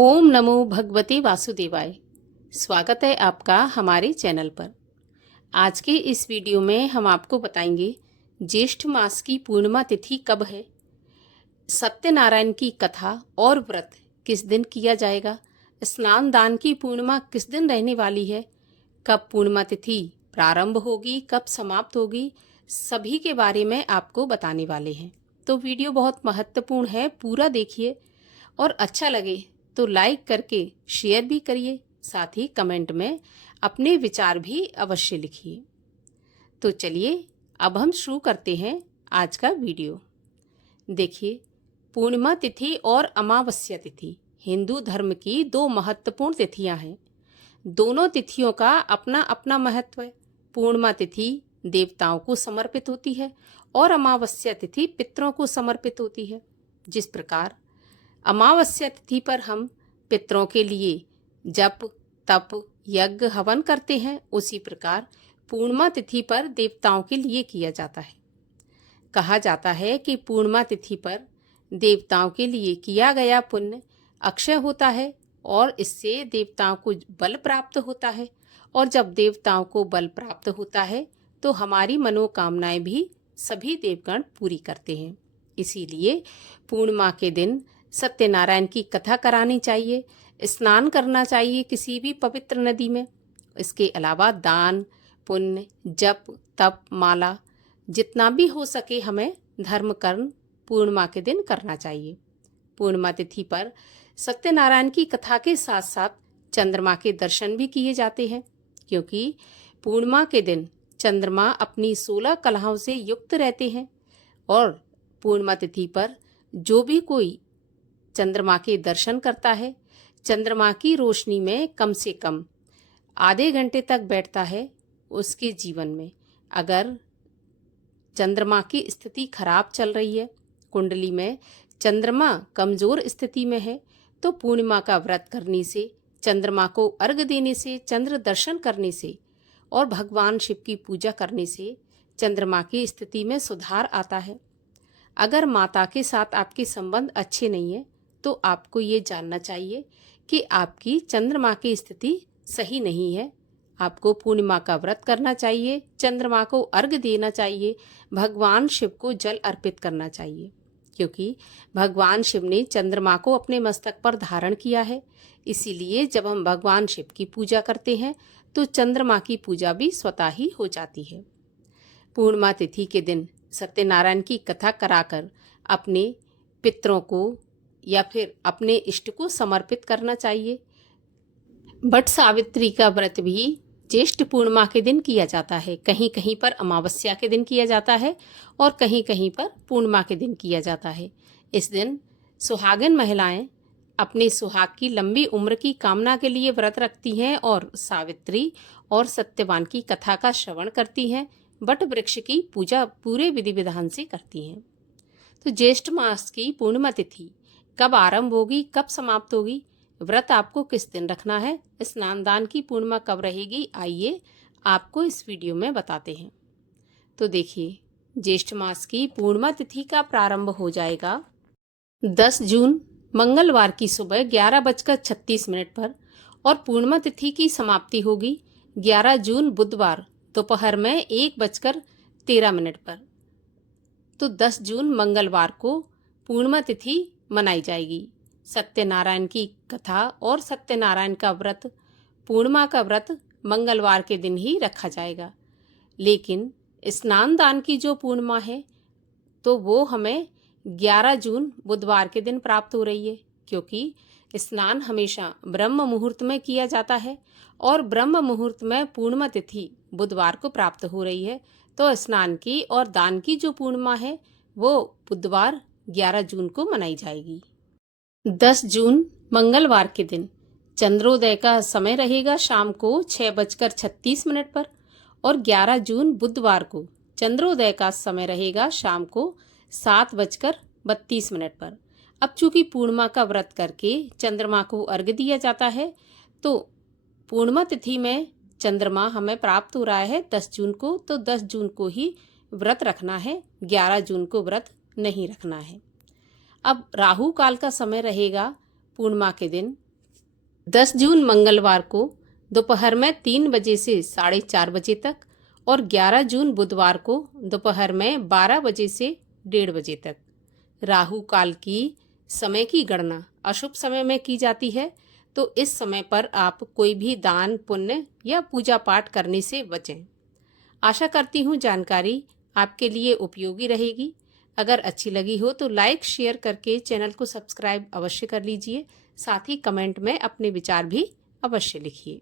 ओम नमो भगवते वासुदेवाय। स्वागत है आपका हमारे चैनल पर। आज के इस वीडियो में हम आपको बताएंगे ज्येष्ठ मास की पूर्णिमा तिथि कब है, सत्यनारायण की कथा और व्रत किस दिन किया जाएगा, स्नान दान की पूर्णिमा किस दिन रहने वाली है, कब पूर्णिमा तिथि प्रारंभ होगी, कब समाप्त होगी, सभी के बारे में आपको बताने वाले हैं। तो वीडियो बहुत महत्वपूर्ण है, पूरा देखिए और अच्छा लगे तो लाइक करके शेयर भी करिए, साथ ही कमेंट में अपने विचार भी अवश्य लिखिए। तो चलिए अब हम शुरू करते हैं आज का वीडियो। देखिए, पूर्णिमा तिथि और अमावस्या तिथि हिंदू धर्म की दो महत्वपूर्ण तिथियां हैं। दोनों तिथियों का अपना अपना महत्व है। पूर्णिमा तिथि देवताओं को समर्पित होती है और अमावस्या तिथि पितरों को समर्पित होती है। जिस प्रकार अमावस्या तिथि पर हम पितरों के लिए जप तप यज्ञ हवन करते हैं, उसी प्रकार पूर्णिमा तिथि पर देवताओं के लिए किया जाता है। कहा जाता है कि पूर्णिमा तिथि पर देवताओं के लिए किया गया पुण्य अक्षय होता है और इससे देवताओं को बल प्राप्त होता है, और जब देवताओं को बल प्राप्त होता है तो हमारी मनोकामनाएं भी सभी देवगण पूरी करते हैं। इसीलिए पूर्णिमा के दिन सत्यनारायण की कथा करानी चाहिए, स्नान करना चाहिए किसी भी पवित्र नदी में। इसके अलावा दान पुण्य जप तप माला जितना भी हो सके हमें धर्म कर्म पूर्णिमा के दिन करना चाहिए। पूर्णिमा तिथि पर सत्यनारायण की कथा के साथ साथ चंद्रमा के दर्शन भी किए जाते हैं, क्योंकि पूर्णिमा के दिन चंद्रमा अपनी 16 कलाओं से युक्त रहते हैं। और पूर्णिमा तिथि पर जो भी कोई चंद्रमा के दर्शन करता है, चंद्रमा की रोशनी में कम से कम आधे घंटे तक बैठता है, उसके जीवन में अगर चंद्रमा की स्थिति खराब चल रही है, कुंडली में चंद्रमा कमजोर स्थिति में है, तो पूर्णिमा का व्रत करने से, चंद्रमा को अर्घ्य देने से, चंद्र दर्शन करने से और भगवान शिव की पूजा करने से चंद्रमा की स्थिति में सुधार आता है। अगर माता के साथ आपके संबंध अच्छे नहीं है तो आपको ये जानना चाहिए कि आपकी चंद्रमा की स्थिति सही नहीं है। आपको पूर्णिमा का व्रत करना चाहिए, चंद्रमा को अर्घ्य देना चाहिए, भगवान शिव को जल अर्पित करना चाहिए, क्योंकि भगवान शिव ने चंद्रमा को अपने मस्तक पर धारण किया है। इसीलिए जब हम भगवान शिव की पूजा करते हैं तो चंद्रमा की पूजा भी स्वतः ही हो जाती है। पूर्णिमा तिथि के दिन सत्यनारायण की कथा कराकर अपने पितरों को या फिर अपने इष्ट को समर्पित करना चाहिए। वट सावित्री का व्रत भी ज्येष्ठ पूर्णिमा के दिन किया जाता है। कहीं कहीं पर अमावस्या के दिन किया जाता है और कहीं कहीं पर पूर्णिमा के दिन किया जाता है। इस दिन सुहागिन महिलाएं अपने सुहाग की लंबी उम्र की कामना के लिए व्रत रखती हैं और सावित्री और सत्यवान की कथा का श्रवण करती हैं, वट वृक्ष की पूजा पूरे विधि विधान से करती हैं। तो ज्येष्ठ मास की पूर्णिमा तिथि कब आरंभ होगी, कब समाप्त होगी, व्रत आपको किस दिन रखना है, स्नान दान की पूर्णिमा कब रहेगी, आइए आपको इस वीडियो में बताते हैं। तो देखिए, ज्येष्ठ मास की पूर्णिमा तिथि का प्रारंभ हो जाएगा 10 जून मंगलवार की सुबह 11:36 पर और पूर्णिमा तिथि की समाप्ति होगी 11 जून बुधवार दोपहर में 1:13 पर। तो 10 जून मंगलवार को पूर्णिमा तिथि मनाई जाएगी। सत्यनारायण की कथा और सत्यनारायण का व्रत, पूर्णिमा का व्रत मंगलवार के दिन ही रखा जाएगा। लेकिन स्नान दान की जो पूर्णिमा है तो वो हमें 11 जून बुधवार के दिन प्राप्त हो रही है, क्योंकि स्नान हमेशा ब्रह्म मुहूर्त में किया जाता है और ब्रह्म मुहूर्त में पूर्णिमा तिथि बुधवार को प्राप्त हो रही है। तो स्नान की और दान की जो पूर्णिमा है वो बुधवार 11 जून को मनाई जाएगी। 10 जून मंगलवार के दिन चंद्रोदय का समय रहेगा शाम को 6:36 पर और 11 जून बुधवार को चंद्रोदय का समय रहेगा शाम को 7:32 पर। अब चूंकि पूर्णिमा का व्रत करके चंद्रमा को अर्घ्य दिया जाता है, तो पूर्णिमा तिथि में चंद्रमा हमें प्राप्त हो रहा है 10 जून को, तो 10 जून को ही व्रत रखना है, 11 जून को व्रत नहीं रखना है। अब राहु काल का समय रहेगा पूर्णिमा के दिन 10 जून मंगलवार को दोपहर में 3 बजे से 4:30 बजे तक और 11 जून बुधवार को दोपहर में 12 बजे से 1:30 बजे तक। राहु काल की समय की गणना अशुभ समय में की जाती है, तो इस समय पर आप कोई भी दान पुण्य या पूजा पाठ करने से बचें। आशा करती हूँ जानकारी आपके लिए उपयोगी रहेगी। अगर अच्छी लगी हो तो लाइक शेयर करके चैनल को सब्सक्राइब अवश्य कर लीजिए। साथ ही कमेंट में अपने विचार भी अवश्य लिखिए।